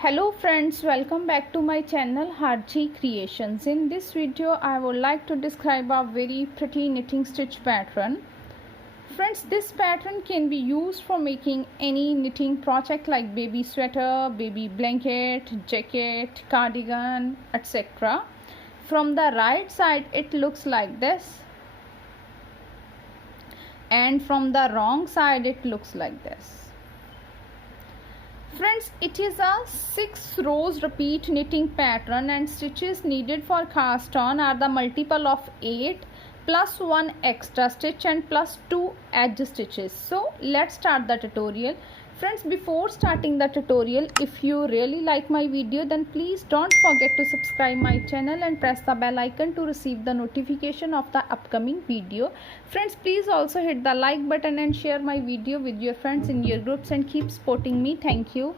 Hello friends, welcome back to my channel Harji Creations. In this video I would like to describe a very pretty knitting stitch pattern. Friends, this pattern can be used for making any knitting project like baby sweater, baby blanket, jacket, cardigan, etc. From the right side it looks like this, and from the wrong side it looks like this. Friends, it is a 6 rows repeat knitting pattern, and stitches needed for cast on are the multiple of 8 plus 1 extra stitch and plus 2 edge stitches. So let's start the tutorial. Friends, before starting the tutorial, if you really like my video, then please don't forget to subscribe my channel and press the bell icon to receive the notification of the upcoming video. Friends, please also hit the like button and share my video with your friends in your groups and keep supporting me. Thank you.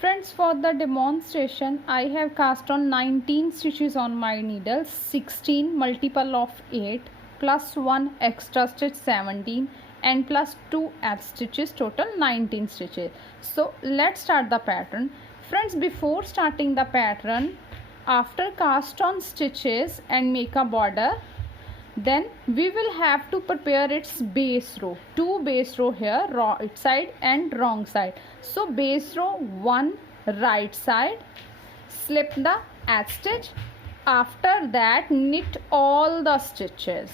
Friends, for the demonstration I have cast on 19 stitches on my needle. 16 multiple of 8 plus 1 extra stitch 17 and plus 2 edge stitches, total 19 stitches. So let's start the pattern. Friends, before starting the pattern, after cast on stitches and make a border, then we will have to prepare its base row. 2 base row here, right side and wrong side. So base row 1 right side, slip the edge stitch. After that knit all the stitches.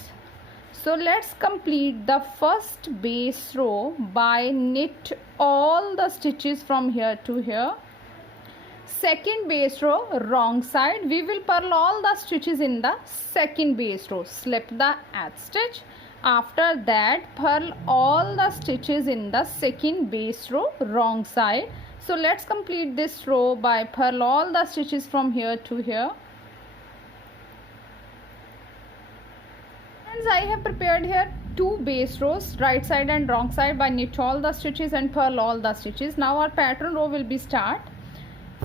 So let's complete the first base row by knit all the stitches from here to here. Second base row wrong side, we will purl all the stitches in the second base row. Slip the edge stitch. After that purl all the stitches in the second base row wrong side. So let's complete this row by purl all the stitches from here to here. I have prepared here 2 base rows, right side and wrong side, by knit all the stitches and purl all the stitches. Now our pattern row will be start.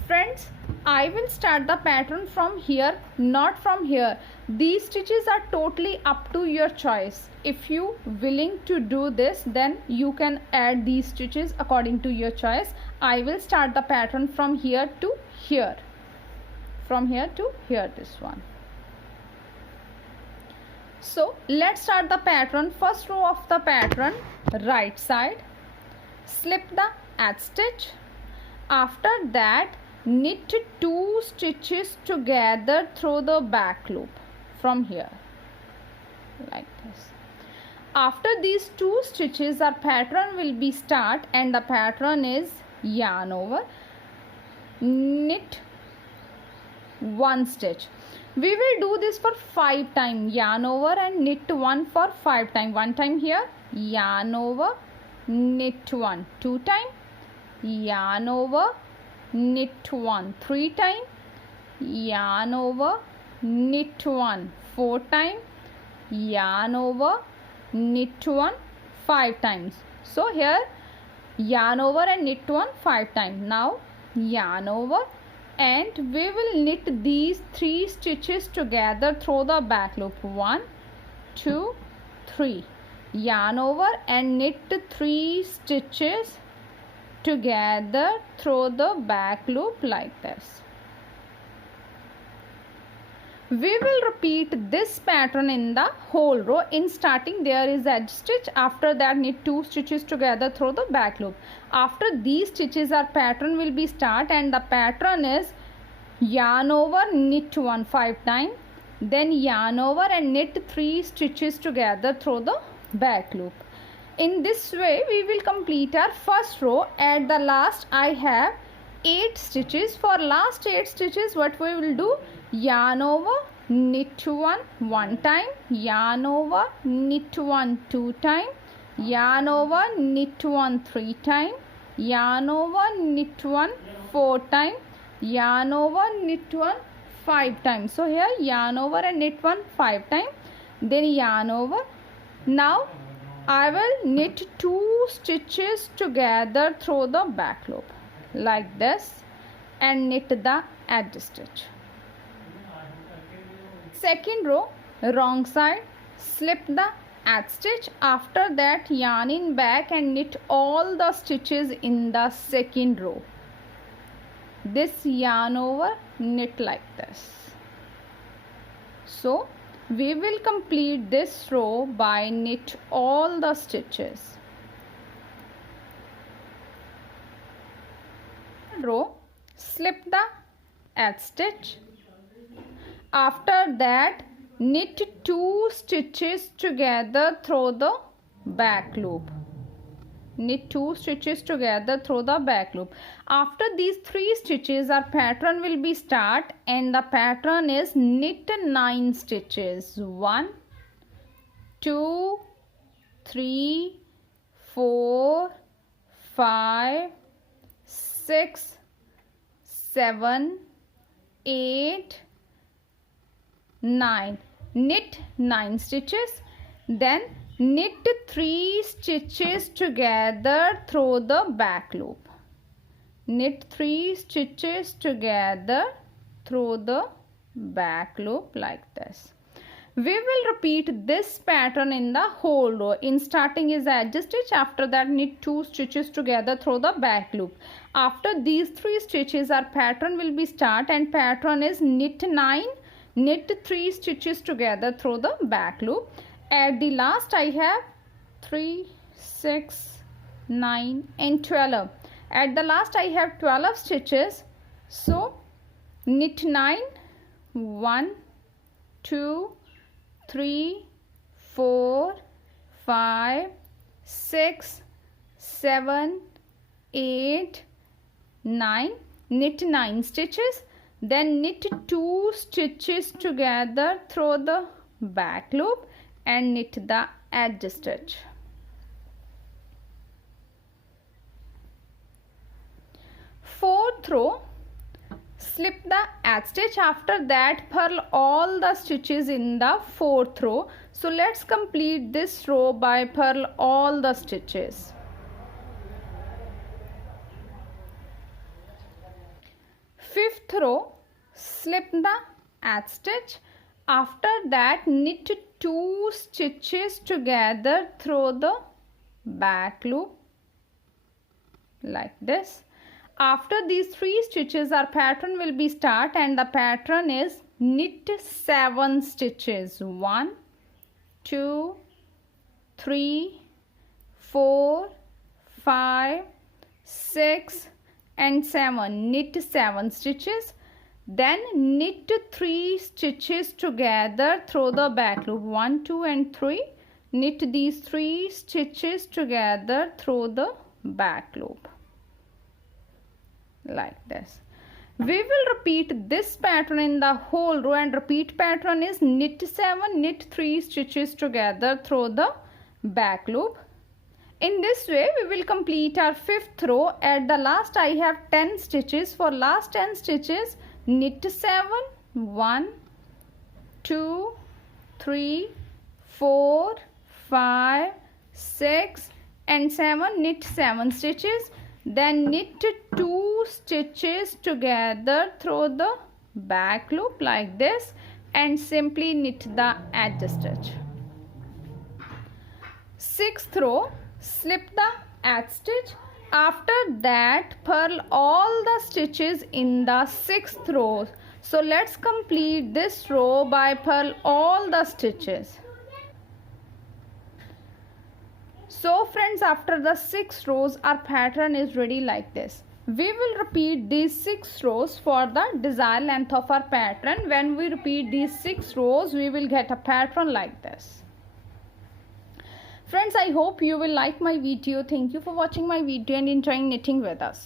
Friends, I will start the pattern from here, not from here. These stitches are totally up to your choice. If you willing to do this, then you can add these stitches according to your choice. I will start the pattern from here to here. From here to here, this one. So let's start the pattern. First row of the pattern, right side, slip the edge stitch. After that knit 2 stitches together through the back loop from here like this. After these 2 stitches our pattern will be start, and the pattern is yarn over, knit 1 stitch. We will do this for 5 times, yarn over and knit 1 for 5 times. 1 time here, yarn over, knit 1, 2 times, yarn over, knit 1, 3 times, yarn over, knit 1, 4 times, yarn over, knit 1, 5 times. So here yarn over and knit 1 5 times. Now yarn over, and we will knit these 3 stitches together through the back loop. 1, 2, 3. Yarn over and knit 3 stitches together through the back loop like this. We will repeat this pattern in the whole row. In starting there is edge stitch. After that knit 2 stitches together through the back loop. After these stitches our pattern will be start, and the pattern is yarn over, knit 1 5 times, then yarn over and knit 3 stitches together through the back loop. In this way we will complete our first row. At the last I have 8 stitches. For last 8 stitches what we will do, yarn over, knit 1 time, yarn over, knit 1 2 times, yarn over, knit 1 3 times, yarn over, knit 1 4 times, yarn over, knit 1 5 times. So here yarn over and knit 1 5 times, then yarn over. Now I will knit 2 stitches together through the back loop like this and knit the edge stitch. Second row wrong side, slip the edge stitch. After that yarn in back and knit all the stitches in the second row. this yarn over, knit like this. So we will complete this row by knit all the stitches. Row, slip the edge stitch. After that, knit 2 stitches together through the back loop. Knit 2 stitches together through the back loop. After these 3 stitches, our pattern will be start, and the pattern is knit 9 stitches. 1, 2, 3, 4, 5, 6, 7, 8, 9. Knit 9 stitches. Then knit 3 stitches together through the back loop. Knit 3 stitches together through the back loop like this. We will repeat this pattern in the whole row. In starting is edge stitch, after that knit 2 stitches together through the back loop. After these 3 stitches, our pattern will be start, and pattern is knit 9, knit 3 stitches together through the back loop. At the last I have 3, 6, 9 and 12. At the last I have 12 stitches. So knit 9, 1, 2, 3, 4, 5, 6, 7, 8, 9. Knit 9 stitches. Then knit 2 stitches together through the back loop and knit the edge stitch. Fourth row, slip the edge stitch. After that, purl all the stitches in the fourth row. So let's complete this row by purl all the stitches. Fifth row, slip the edge stitch. After that, knit 2 stitches together through the back loop like this. After these 3 stitches, our pattern will be start, and the pattern is knit 7 stitches. 1, 2, 3, 4, 5, 6 and 7. Knit 7 stitches. Then knit 3 stitches together through the back loop. 1, 2 and 3. Knit these 3 stitches together through the back loop like this. We will repeat this pattern in the whole row, and repeat pattern is knit 7, knit 3 stitches together through the back loop. In this way we will complete our 5th row. At the last I have 10 stitches. For last 10 stitches, knit 7, 1, 2, 3, 4, 5, 6 and 7. Knit 7 stitches. Then knit 2 stitches together through the back loop like this, and simply knit the edge stitch. 6th row, slip the edge stitch. After that, purl all the stitches in the 6th row. So let's complete this row by purl all the stitches. So friends, after the 6 rows, our pattern is ready like this. We will repeat these 6 rows for the desired length of our pattern. When we repeat these 6 rows, we will get a pattern like this. Friends, I hope you will like my video. Thank you for watching my video and enjoying knitting with us.